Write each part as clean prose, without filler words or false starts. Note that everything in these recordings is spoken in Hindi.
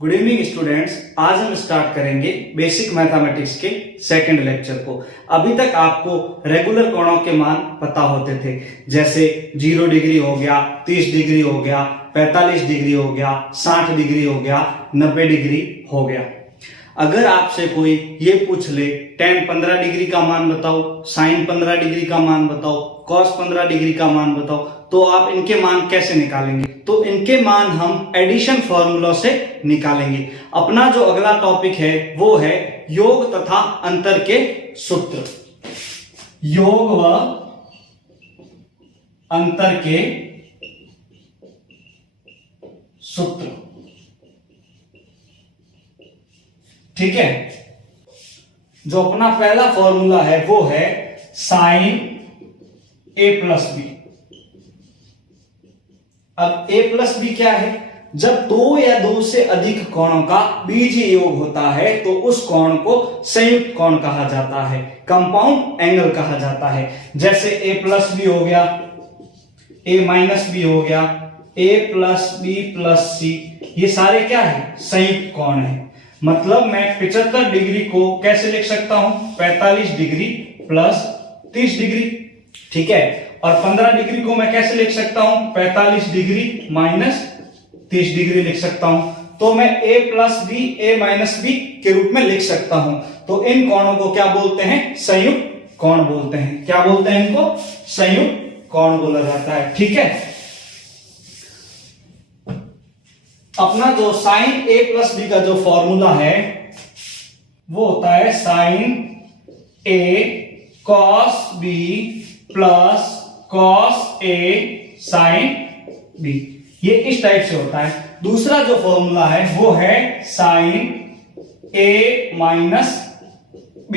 Good evening students. आज हम स्टार्ट करेंगे बेसिक मैथमेटिक्स के सेकंड लेक्चर को। अभी तक आपको रेगुलर कोणों के मान पता होते थे, जैसे 0 डिग्री हो गया, 30 डिग्री हो गया, 45 डिग्री हो गया, 60 डिग्री हो गया, 90 डिग्री हो गया। अगर आपसे कोई ये पूछ ले tan 15 डिग्री का मान बताओ, sin 15 डिग्री का मान बताओ, cos 15 डिग्री का मान बताओ, तो आप इनके मान कैसे निकालेंगे? तो इनके मान हम एडिशन फॉर्मूला से निकालेंगे। अपना जो अगला टॉपिक है वो है योग तथा अंतर के सूत्र। योग व अंतर के सूत्र, ठीक है। जो अपना पहला फॉर्मूला है वो है साइन a प्लस बी। अब a प्लस बी क्या है? जब दो या दो से अधिक कोणों का बीजीय योग होता है तो उस कोण को संयुक्त कोण कहा जाता है, कंपाउंड एंगल कहा जाता है। जैसे a प्लस बी हो गया, a माइनस बी हो गया, a प्लस बी प्लस सी, ये सारे क्या है? संयुक्त कोण है। मतलब मैं 75 डिग्री को कैसे लिख सकता हूं? 45 डिग्री प्लस 30 डिग्री, ठीक है। और 15 डिग्री को मैं कैसे लिख सकता हूं? 45 डिग्री माइनस 30 डिग्री लिख सकता हूं। तो मैं a plus B, a minus B के रूप में लिख सकता हूं। तो इन कोणों को क्या बोलते हैं? संयुक्त कोण बोलते हैं। क्या बोलते हैं इनको? संयुक्त कोण बोला जाता है, ठीक है। अपना जो साइन a प्लस बी का जो फॉर्मूला है वो होता है sine a cos b plus cos a sin b। ये इस टाइप से होता है। दूसरा जो फॉर्मूला है वो है साइन a माइनस b,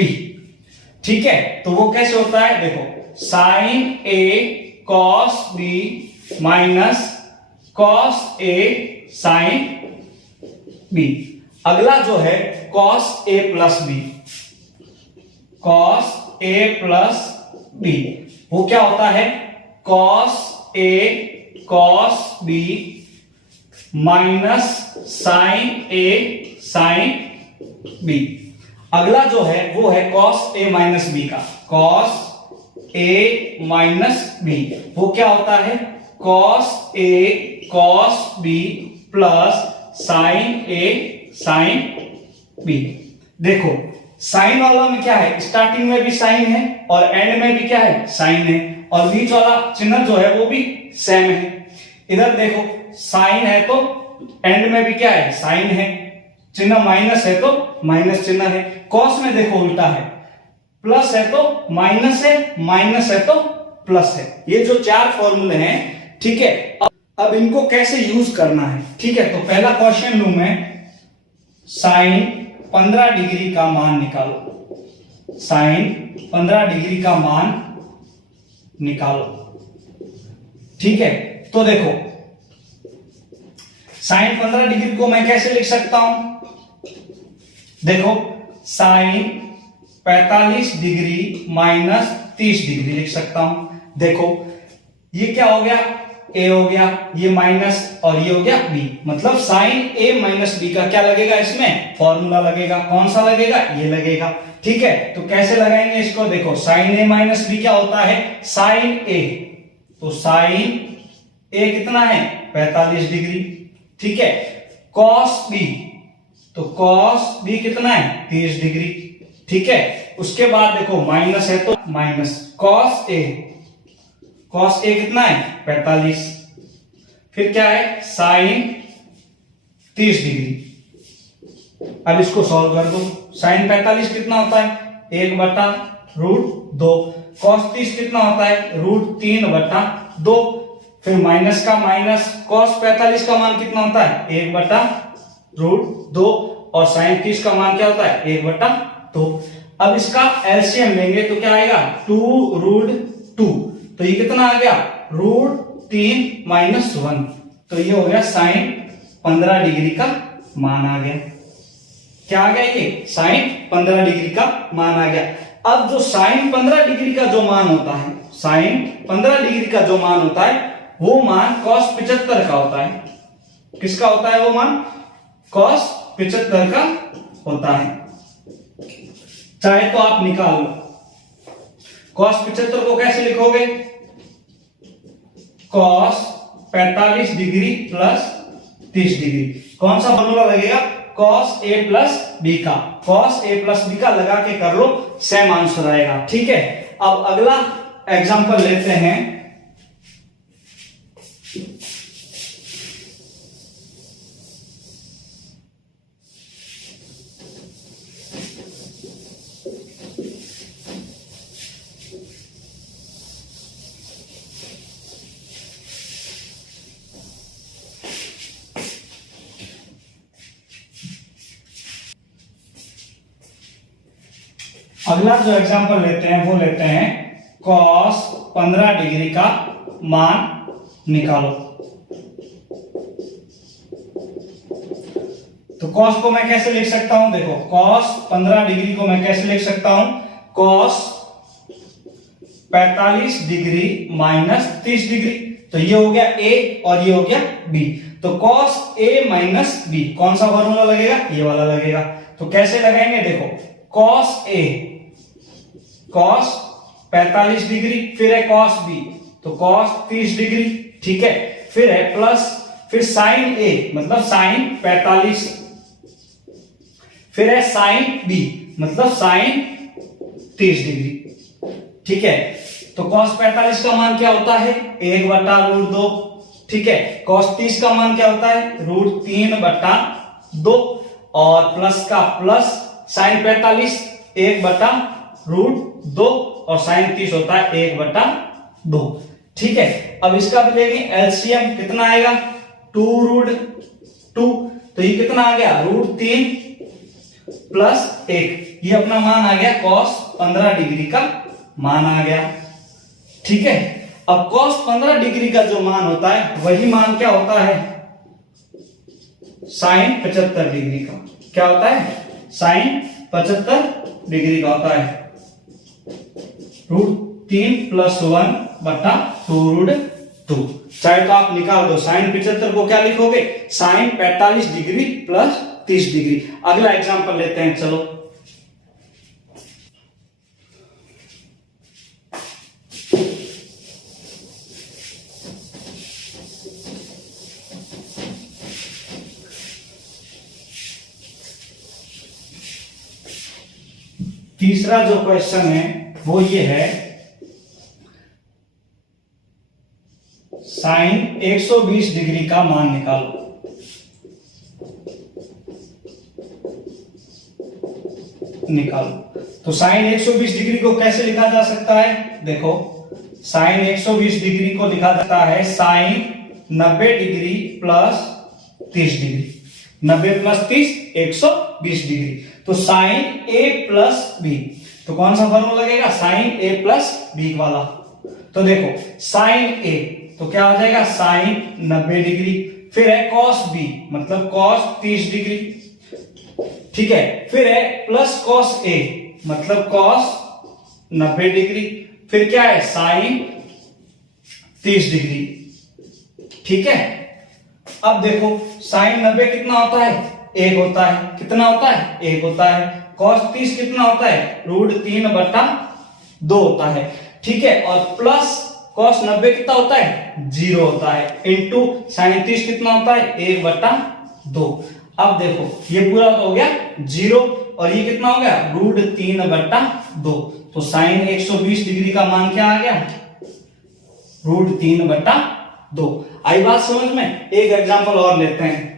ठीक है। तो वो कैसे होता है? देखो, sine a cos b minus cos a sin b। अगला जो है cos a plus b, cos a plus b, वो क्या होता है? cos a cos b minus sin a sin b। अगला जो है वो है cos a माइनस b का, cos a माइनस b, वो क्या होता है? cos a cos b plus sin a sin b। देखो, साइन वाला में क्या है? स्टार्टिंग में भी साइन है और एंड में भी क्या है? साइन है। और बीच वाला चिन्ह जो है वो भी सेम है। इधर देखो, साइन है तो एंड में भी क्या है? साइन है। चिन्ह माइनस है तो माइनस चिन्ह है। कॉस में देखो उल्टा है, प्लस है तो माइनस है, माइनस है तो प्लस है। ये जो चार फॉर्मूले हैं, ठीक है। अब इनको कैसे यूज करना है, ठीक है। तो पहला क्वेश्चन लू मैं, साइन 15 डिग्री का मान निकालो। साइन 15 डिग्री का मान निकालो, ठीक है। तो देखो, साइन 15 डिग्री को मैं कैसे लिख सकता हूं? देखो, साइन 45 डिग्री माइनस 30 डिग्री लिख सकता हूं। देखो, ये क्या हो गया? a हो गया, ये माइनस, और ये हो गया b। मतलब साइन a माइनस b का क्या लगेगा? इसमें फॉर्मूला लगेगा। कौन सा लगेगा? ये लगेगा, ठीक है। तो कैसे लगाएंगे इसको? देखो, साइन a माइनस b क्या होता है? साइन a, तो साइन a कितना है? 45 डिग्री, ठीक है। cos b, तो cos b कितना है? 30 डिग्री, ठीक है। उसके बाद देखो, माइनस है तो minus cos a, cos a कितना है? 45। फिर क्या है? Sine 30 degree. अब इसको सॉल्व कर दो। साइन 45 कितना होता है? 1/√2। cos 30 कितना होता है? √3/2। फिर माइनस का माइनस, cos 45 का मान कितना होता है? 1/√2। और साइन 30 का मान क्या होता है? 1/2। अब इसका एलसीएम लेंगे तो क्या आएगा? 2√2। तो ये कितना आ गया? √3 माइनस 1। तो ये हो गया साइन 15 डिग्री का मान आ गया। क्या आ गया? ये साइन 15 डिग्री का मान आ गया। अब जो साइन 15 डिग्री का जो मान होता है, साइन 15 डिग्री का जो मान होता है वो मान cos 75 का होता है। किसका होता है वो मान? cos 75 का होता है। चाहे तो आप निकाल लो। cos 75 को कैसे लिखोगे? cos 45 degree plus 30 degree. कौन सा फॉर्मूला लगेगा? cos a प्लस बी का। cos a प्लस बी का लगा के कर लो, सेम आंसर आएगा। ठीक है, अब अगला एग्जांपल लेते हैं। अगला जो एग्जांपल लेते हैं वो लेते हैं cos 15 डिग्री का मान निकालो। तो cos को मैं कैसे लिख सकता हूं? देखो, cos 15 डिग्री को मैं कैसे लिख सकता हूं? cos 45 degree minus 30 degree. तो ये हो गया a और ये हो गया b। तो cos a माइनस b कौन सा फॉर्मूला लगेगा? ये वाला लगेगा। तो कैसे लगाएंगे? देखो, cos a cos 45 डिग्री, फिर है cos b तो cos 30 डिग्री। ठीक है, फिर है प्लस, फिर sin a मतलब sin 45, फिर है sin b मतलब sin 30 डिग्री। ठीक है, तो cos 45 का मान क्या होता है? 1/√2। ठीक है, cos 30 का मान क्या होता है? √3/2 और प्लस का प्लस, sin 45 1/√2 और sin 30 होता है 1/2। ठीक है, अब इसका भी लेंगे एलसीएम। कितना आएगा? 2√2। तो ये कितना आ गया? √3 प्लस 1। ये अपना मान आ गया, cos 15 डिग्री का मान आ गया। ठीक है, अब cos 15 डिग्री का जो मान होता है वही मान क्या होता है? sin 75 डिग्री का। क्या होता है? sin 75 डिग्री का होता है √3 प्लस 1/2√2। चाहे तो आप निकाल दो। sin 75 को क्या लिखोगे? sin 45 degree plus 30 degree. अगला एग्जांपल लेते हैं, चलो। तीसरा जो क्वेश्चन है वो ये है, sin 120 डिग्री का मान निकालो। तो sin 120 डिग्री को कैसे लिखा जा सकता है? देखो, sin 120 डिग्री को लिखा जाता है sin 90 degree plus 30 degree. 90 plus 30 120 degree. तो sin a प्लस b, तो कौन सा फॉर्मूला लगेगा? sin a प्लस b वाला। तो देखो, sin a तो क्या हो जाएगा? sin 90 डिग्री, फिर है cos b मतलब cos 30 डिग्री। ठीक है, फिर है प्लस cos a मतलब cos 90 डिग्री, फिर क्या है? sin 30 degree. ठीक है, अब देखो, sin 90 कितना होता है? 1 होता है। कितना होता है? 1 होता है। cos 30 कितना होता है? √3/2 होता है। ठीक है, और प्लस cos 90 कितना होता है? 0 होता है। इंटू sin 30 कितना होता है? 1/2। अब देखो, ये पूरा तो हो गया 0 और ये कितना हो गया? √3/2। तो sin 120 डिग्री का मान क्या आ गया? √3/2। आई बात समझ में? एक एग्जांपल और लेते हैं।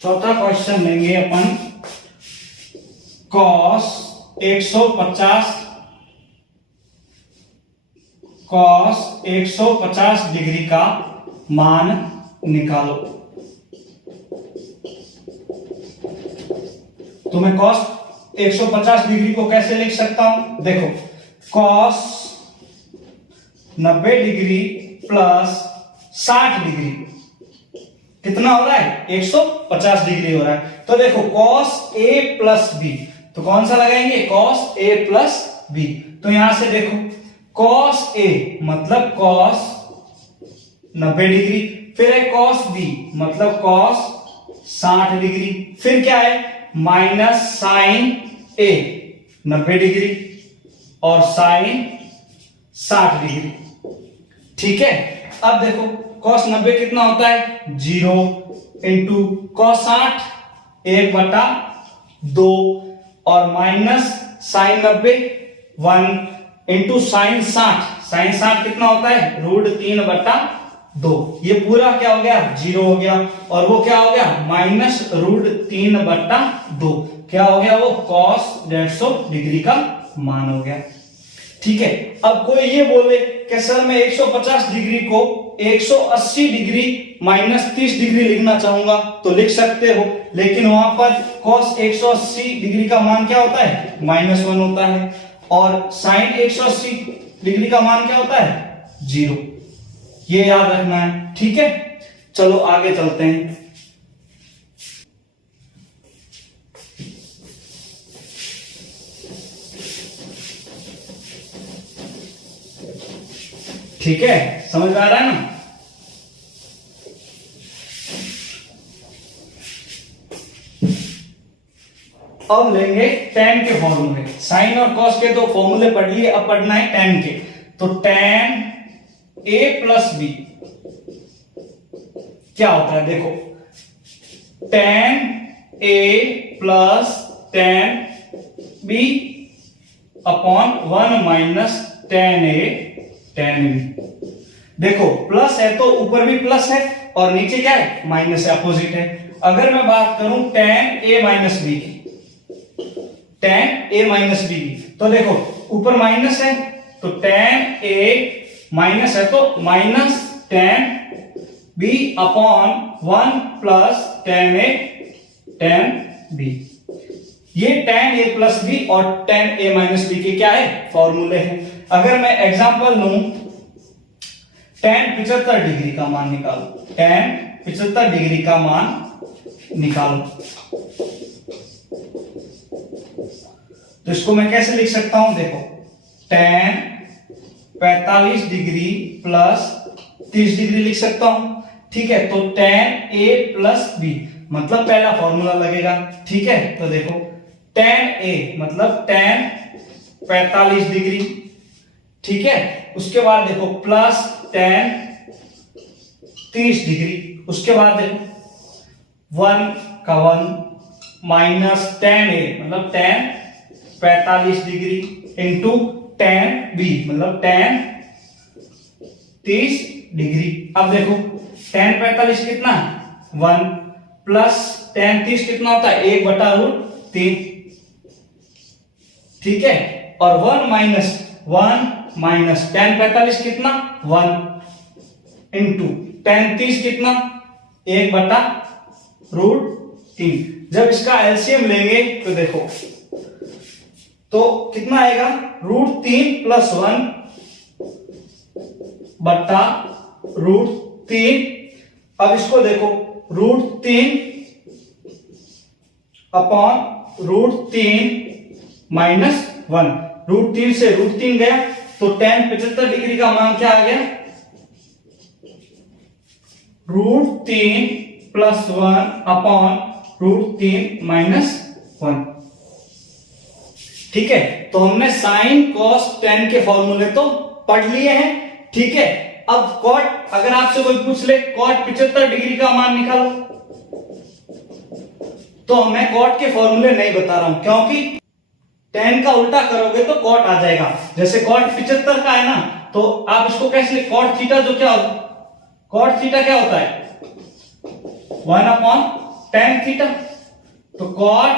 चौथा क्वेश्चन लेंगे अपन, cos 150 डिग्री का मान निकालो। तो मैं cos 150 डिग्री को कैसे लिख सकता हूं? देखो, cos 90 डिग्री प्लस 60 डिग्री कितना हो रहा है? 150 डिग्री हो रहा है। तो देखो, cos a प्लस b तो कौन सा लगाएंगे, cos a प्लस b। तो यहां से देखो cos a मतलब cos 90 डिग्री, फिर है cos b मतलब cos 60 डिग्री, फिर क्या है माइनस sin a 90 डिग्री और sin 60 डिग्री। ठीक है, अब देखो cos 90 कितना होता है 0 इंटू cos 60 1/2 और माइनस sin 90 1 इंटू sin 60 कितना होता है √3/2। ये पूरा क्या हो गया 0 हो गया, और वो क्या हो गया माइनस √3/2, क्या हो गया वो cos 150 डिग्री का मान हो गया। ठीक है, अब कोई ये बोले कि सर मैं 150 डिग्री को 180 डिग्री माइनस 30 डिग्री लिखना चाहूंगा, तो लिख सकते हो, लेकिन वहां पर cos 180 डिग्री का मान क्या होता है -1 होता है, और sin 180 डिग्री का मान क्या होता है 0। ये याद रखना है। ठीक है, चलो आगे चलते हैं। ठीक है, समझ में आ रहा है ना। अब लेंगे tan के फॉर्मूले। साइन और cos के तो फॉर्मूले पढ़ लिए, अब पढ़ना है tan के। तो tan a प्लस b क्या होता है, देखो tan a plus tan b upon 1 minus tan a tan b। देखो प्लस है तो ऊपर भी प्लस है और नीचे क्या है माइनस है, अपोजिट है। अगर मैं बात करूं tan a माइनस b की, tan a माइनस b की, तो देखो ऊपर माइनस है तो tan a माइनस है तो minus tan b upon 1 plus tan a tan b। ये tan a प्लस b और tan a माइनस b के क्या है फॉर्मूले हैं। अगर मैं एग्जांपल लूं tan 75 डिग्री का मान निकालो, tan 75 डिग्री का मान निकालो, तो इसको मैं कैसे लिख सकता हूं, देखो tan 45 डिग्री प्लस 30 डिग्री लिख सकता हूं। ठीक है, तो tan a प्लस b मतलब पहला फॉर्मूला लगेगा। ठीक है, तो देखो tan a मतलब tan 45 डिग्री। ठीक है, उसके बाद देखो प्लस tan 30 डिग्री, उसके बाद देखो 1 का 1 माइनस tan a मतलब tan 45 degree into tan b मतलब tan 30 डिग्री। अब देखो tan 45 कितना 1 प्लस tan 30 कितना होता है 1/√3। ठीक है, और 1 माइनस tan 45 कितना 1 इंटू tan 30 कितना 1/√3। जब इसका एलसीएम लेंगे तो देखो तो कितना आएगा √3 प्लस 1 बट्टा √3। अब इसको देखो √3 अपॉन √3 माइनस 1, √3 से √3 गया तो tan 75 डिग्री का मान क्या आ गया √3 प्लस 1 अपॉन √3 माइनस 1। ठीक है, तो हमने साइन cos tan के फॉर्मूले तो पढ़ लिए हैं। ठीक है, अब cot, अगर आपसे कोई पूछ ले cot 75 डिग्री का मान निकालो, तो मैं cot के फॉर्मूले नहीं बता रहा हूं, क्योंकि tan का उल्टा करोगे तो cot आ जाएगा। जैसे cot 75 का है ना, तो आप इसको कैसे cot थीटा, जो क्या cot थीटा क्या होता है 1 अपॉन tan थीटा, तो cot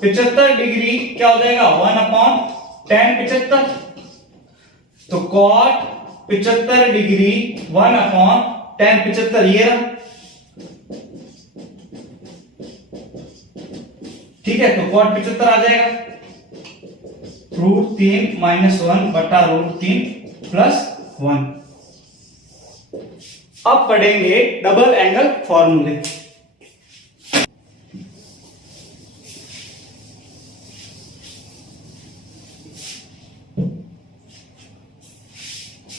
75 डिग्री क्या हो जाएगा 1 अपॉन tan 75, तो cot 75 डिग्री 1 अपॉन tan 75 ये रहा। ठीक है, तो cot 75 आ जाएगा √3 माइनस 1 बटा √3 प्लस 1। अब पढ़ेंगे डबल एंगल फॉर्मूले।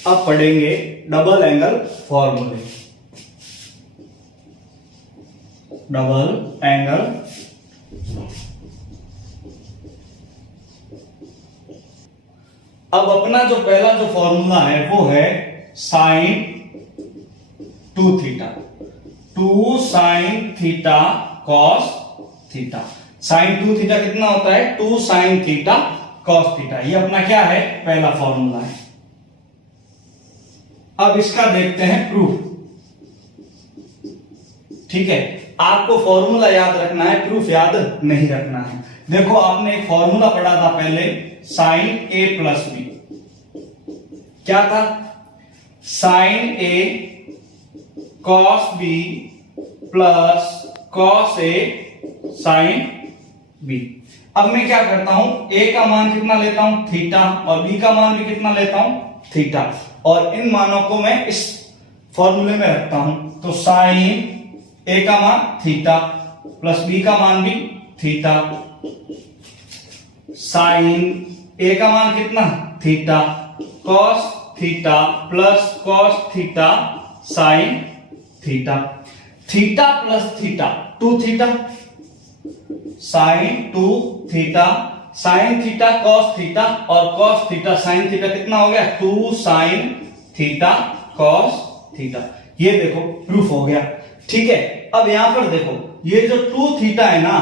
अब पढ़ेंगे डबल एंगल फॉर्मूले। डबल एंगल अब अपना जो पहला जो फॉर्मूला है वो है sine 2 theta, 2 sine theta cos theta. Sine 2 theta कितना होता है? 2 साइन थीटा कॉस थीटा। ये अपना क्या है? पहला फॉर्मूला है। अब इसका देखते हैं प्रूफ। ठीक है, आपको फॉर्मूला याद रखना है, प्रूफ याद नहीं रखना है। देखो आपने एक फॉर्मूला पढ़ा था पहले, साइन ए प्लस बी। क्या था? Sine A cos B plus cos A sine B. अब मैं क्या करता हूं, ए का मान कितना लेता हूं? थीटा, और बी का मान भी कितना लेता हूं? थीटा, और इन मानों को मैं इस फॉर्मूले में रखता हूं। तो साइन ए का मान थीटा प्लस बी का मान भी थीटा, साइन ए का मान कितना? Theta, cos theta plus cos theta sine theta. Theta plus theta 2 theta, sine 2 theta, sine theta cos theta, और कॉस थीटा साइन थीटा कितना हो गया? 2 साइन थीटा कॉस थीटा। ये देखो प्रूफ हो गया। ठीक है, अब यहां पर देखो ये जो 2 थीटा है ना,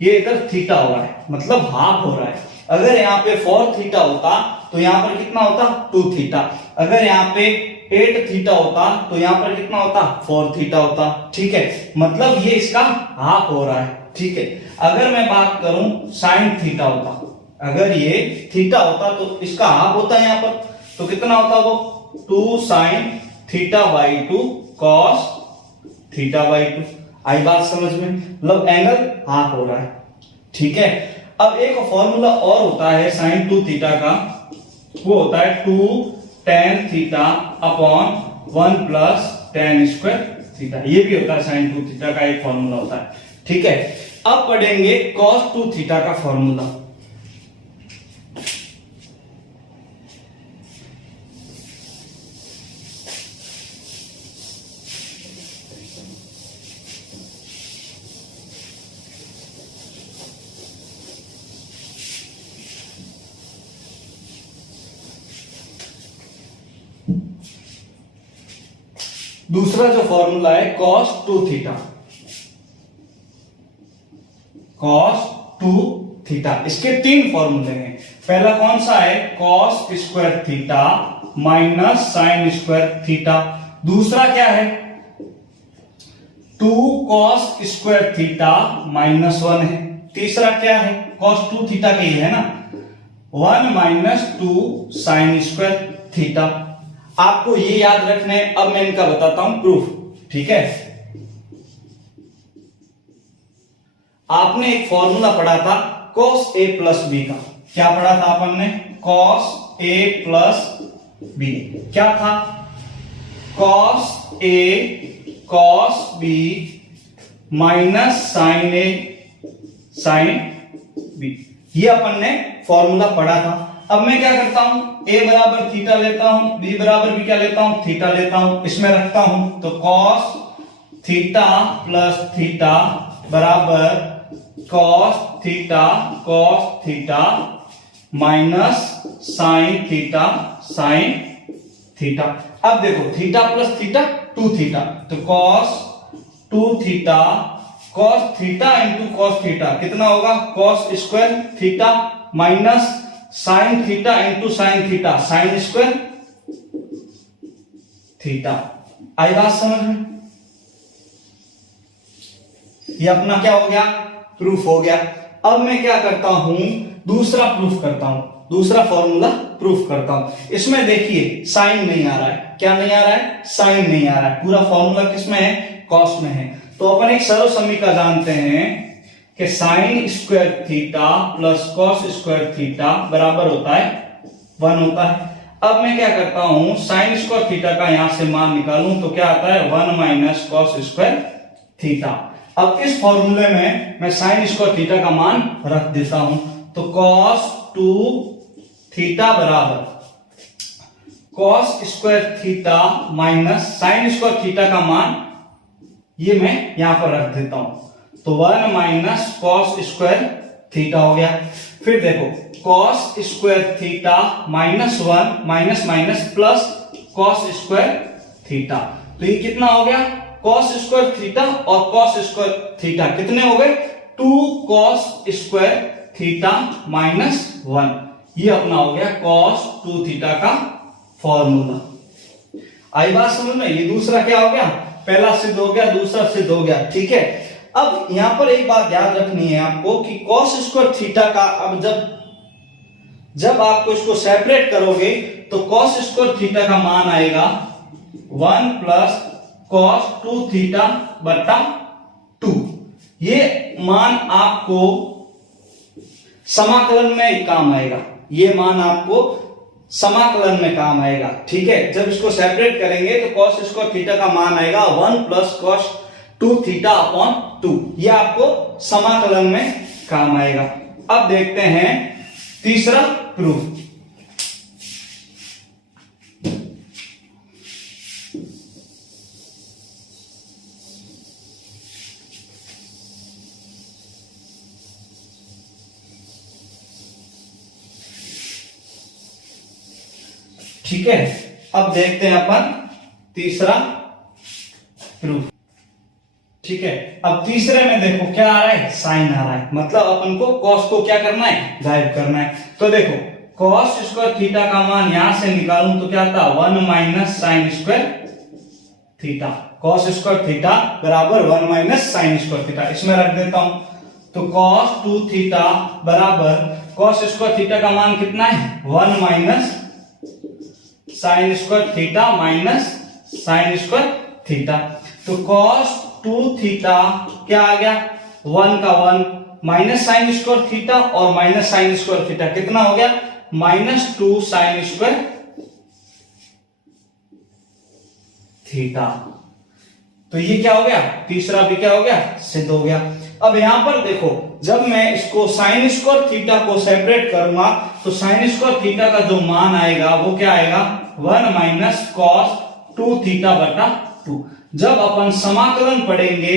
ये इधर थीटा हो रहा है, मतलब हाफ हो रहा है। अगर यहाँ पे 4 थीटा होता तो यहां पर कितना होता? 2 थीटा। अगर यहाँ पे 8 थीटा होता तो यहां पर कितना होता? 4 थीटा होता। ठीक है, मतलब ये इसका हाफ हो रहा है। ठीक है, अगर मैं बात करूं साइन थीटा होता, अगर ये थीटा होता तो इसका हाफ होता है यहां पर, तो कितना होता वो? 2 sine theta by 2 cos theta by 2। आई बात समझ में? मतलब एंगल हाफ हो रहा है। ठीक है, अब एक फॉर्मूला और होता है साइन 2 थीटा का, वो होता है 2 tan theta upon 1 plus tan square theta. ये भी होता है साइन 2 थीटा का एक फॉर्मूला होता है। ठीक है, अब पढ़ेंगे cos 2 थीटा का फॉर्मूला। दूसरा जो फॉर्मूला है cos 2 थीटा, cos 2 थीटा। इसके 3 फॉर्मूले हैं। पहला कौन सा है? cos square theta minus sign square theta. दूसरा क्या है? 2 cos स्क्वायर थीटा माइनस 1 है। तीसरा क्या है? cos 2 थीटा के ही है ना, 1 माइनस 2 साइन स्क्वायर थीटा। आपको ये याद रखने, अब मैं इनका बताता हूं प्रूफ। ठीक है, आपने एक फॉर्मूला पढ़ा था cos a प्लस बी का। क्या पढ़ा था आपने? cos a plus B. क्या था? cos a cos b minus sine a sine b। ये अपन ने फॉर्मूला पढ़ा था। अब मैं क्या करता हूं, a बराबर थीटा लेता हूं, b बराबर भी क्या लेता हूं? थीटा लेता हूं, इसमें रखता हूं। तो cos थीटा प्लस थीटा बराबर cos theta minus sine sine theta. अब देखो थीटा प्लस थीटा 2 थीटा, तो cos 2 theta cos theta into cos theta कितना होगा? cos square theta minus sine theta into sine theta sine square theta. आई बात समझ में? ये अपना क्या हो गया? प्रूफ हो गया। अब मैं क्या करता हूं, दूसरा प्रूफ करता हूं, दूसरा फॉर्मूला प्रूफ करता हूं। इसमें देखिए साइन नहीं आ रहा है। क्या नहीं आ रहा है? साइन नहीं आ रहा है। पूरा फॉर्मूला किसमें है? कॉस में है। तो अपन एक सरल समीकरण जानते हैं कि sign square theta plus cos square theta बराबर होता है 1 होता है। अब मैं क्या करता हूं, साइन स्क्वायर थीटा का यहां से मान निकालूं तो क्या आता है? 1 माइनस कॉस स्क्वायर थीटा। अब इस फॉर्मूले में मैं साइन स्क्वायर थीटा का मान रख देता हूं। तो cos 2 थीटा बराबर cos square theta minus sign square theta का मान ये मैं यहां पर रख देता हूं, तो 1 माइनस कॉस स्क्वायर थीटा हो गया। फिर देखो cos square theta minus 1 minus minus plus cos square theta, तो ये कितना हो गया, कॉस स्क्वायर थीटा और कॉस स्क्वायर थीटा कितने हो गए, 2 कॉस स्क्वायर थीटा माइनस 1, ये अपना हो गया कॉस 2 थीटा का फॉर्मूला। आई बात समझ में। ये दूसरा क्या हो गया, पहला सिद्ध हो गया, दूसरा सिद्ध हो गया, ठीक है। अब यहां पर एक बात ध्यान रखनी है आपको कि कॉस स्क्वायर थीटा का अब जब आपको इसको सेपरेट करोगे तो कॉस स्क्वायर थीटा का मान आएगा 1 प्लस कॉस 2 थीटा बटा 2। ये मान आपको समाकलन में काम आएगा, ये मान आपको समाकलन में काम आएगा, ठीक है। जब इसको सेपरेट करेंगे तो कॉस स्क्वायर थीटा का मान आएगा 1 प्लस कॉस 2 थीटा अपॉन 2, ये आपको समाकलन में काम आएगा। अब देखते हैं तीसरा प्रूफ। ठीक है, अब देखते हैं अपन तीसरा प्रूफ। ठीक है, अब तीसरे में देखो क्या आ रहा है, साइन आ रहा है, मतलब अपन को कॉस को क्या करना है, गायब करना है। तो देखो कॉस स्क्वायर थीटा का मान यहां से निकालूं तो क्या आता, 1 minus sign square theta, cos square theta बराबर 1 माइनस साइन स्क्वायर थीटा, इसमें रख देता हूं। तो कॉस 2 थीटा बराबर कॉस स्क्वायर थीटा का मान कितना है, 1 minus sign square theta minus sign square theta. तो कॉस 2 थीटा क्या आ गया, 1 का 1 माइनस साइन स्क्वायर थीटा और माइनस साइन स्क्वायर थीटा कितना हो गया, -2 साइन स्क्वायर थीटा। तो ये क्या हो गया, तीसरा भी क्या हो गया, सिद्ध हो गया। अब यहां पर देखो जब मैं इसको साइन स्क्वायर थीटा को सेपरेट करूंगा तो साइन स्क्वायर थीटा का जो मान आएगा वो क्या आएगा, 1 माइनस कॉस 2 थीटा बटा 2। जब अपन समाकलन पढ़ेंगे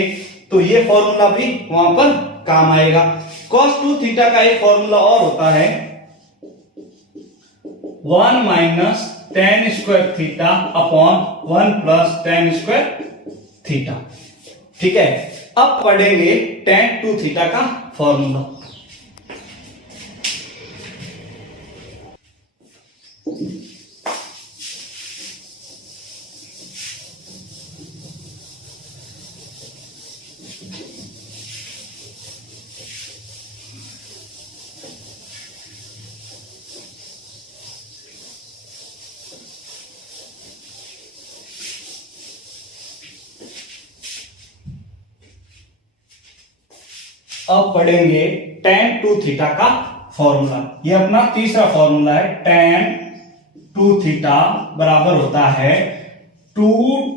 तो ये फॉर्मूला भी वहां पर काम आएगा। कॉस 2 थीटा का एक फॉर्मूला और होता है 1 minus tan square theta upon 1 plus tan square theta. ठीक है, अब पढ़ेंगे tan 2 थीटा का फॉर्मूला। अब पढ़ेंगे tan 2 थीटा का फॉर्मूला। ये अपना तीसरा फॉर्मूला है। tan 2 थीटा बराबर होता है 2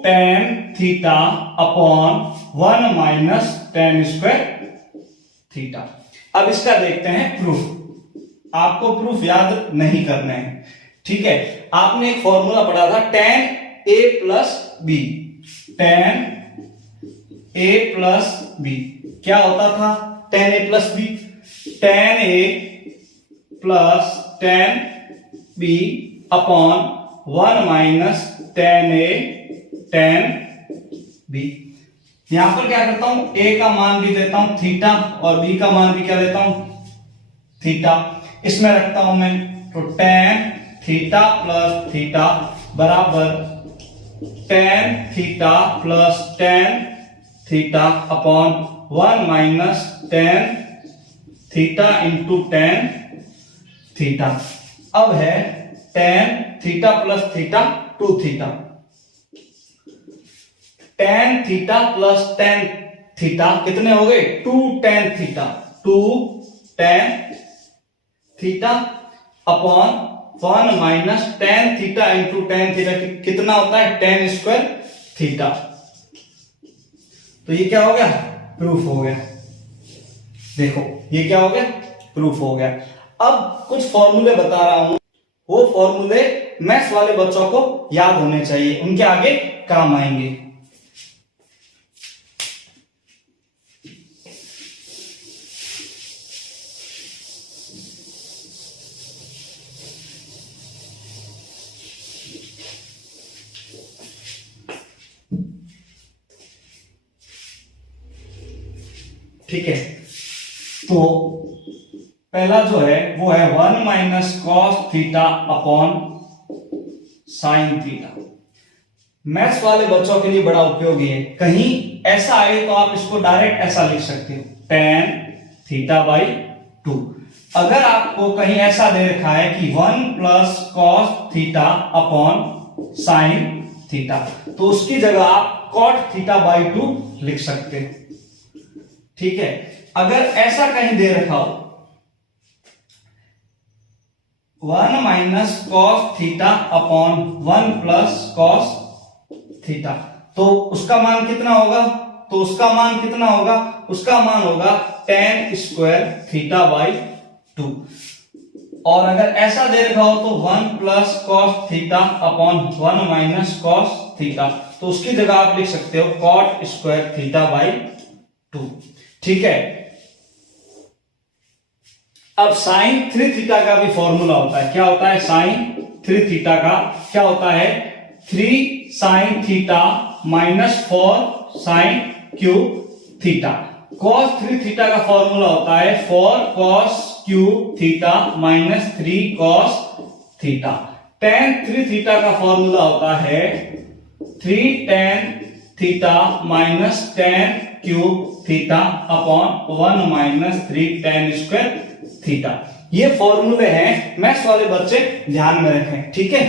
tan theta upon 1 minus tan square theta. अब इसका देखते हैं प्रूफ। आपको प्रूफ याद नहीं करना है, ठीक है। आपने एक फॉर्मूला पढ़ा था tan a plus B. tan a plus B क्या होता था, tan a plus B, tan a plus tan b upon 1 minus tan a tan b। यहां पर क्या करता हूं, a का मान भी देता हूं थीटा और b का मान भी क्या देता हूं, थीटा। इसमें रखता हूं मैं, तो tan थीटा प्लस थीटा बराबर tan theta plus tan theta upon 1 minus tan theta into tan theta. अब है tan theta plus theta 2 theta. tan theta plus tan theta कितने हो गए, 2 tan theta, 2 tan theta upon 1 minus tan theta into tan theta कितना होता है, tan स्क्वायर थीटा। तो ये क्या हो गया, प्रूफ हो गया। देखो ये क्या हो गया, प्रूफ हो गया। अब कुछ फॉर्मूले बता रहा हूं, वो फॉर्मूले मैथ्स वाले बच्चों को याद होने चाहिए, उनके आगे काम आएंगे। ठीक है, तो पहला जो है वो है 1 minus cos theta upon sine theta. Maths वाले बच्चों के लिए बड़ा उपयोगी है। कहीं ऐसा आए तो आप इसको डायरेक्ट ऐसा लिख सकते हो, tan थीटा बाई 2। अगर आपको कहीं ऐसा दे रखा है कि 1 plus cos theta upon sine theta, तो उसकी जगह आप कॉट थीटा बाई 2 लिख सकते हो। ठीक है, अगर ऐसा कहीं दे रखा हो 1 minus cos theta upon 1 plus cos theta, तो उसका मान कितना होगा? उसका मान होगा tan स्क्वायर थीटा बाई 2। और अगर ऐसा दे रखा हो तो 1 plus cos theta upon 1 minus cos theta, तो उसकी जगह आप लिख सकते हो कॉट स्क्वायर थीटा बाई 2। ठीक है, अब साइन 3 थीटा का भी फॉर्मूला होता है। क्या होता है? साइन 3 थीटा का क्या होता है? 3 sine theta minus 4 sine cube theta. Cos 3 theta का फॉर्मूला होता है 4 cos cube theta minus 3 cos theta. tan 3 theta का फॉर्मूला होता है 3 tan theta minus tan cube theta upon 1 minus 3 tan square theta. ये फॉर्मूले हैं, मैथ्स वाले बच्चे ध्यान में रखें। ठीक है।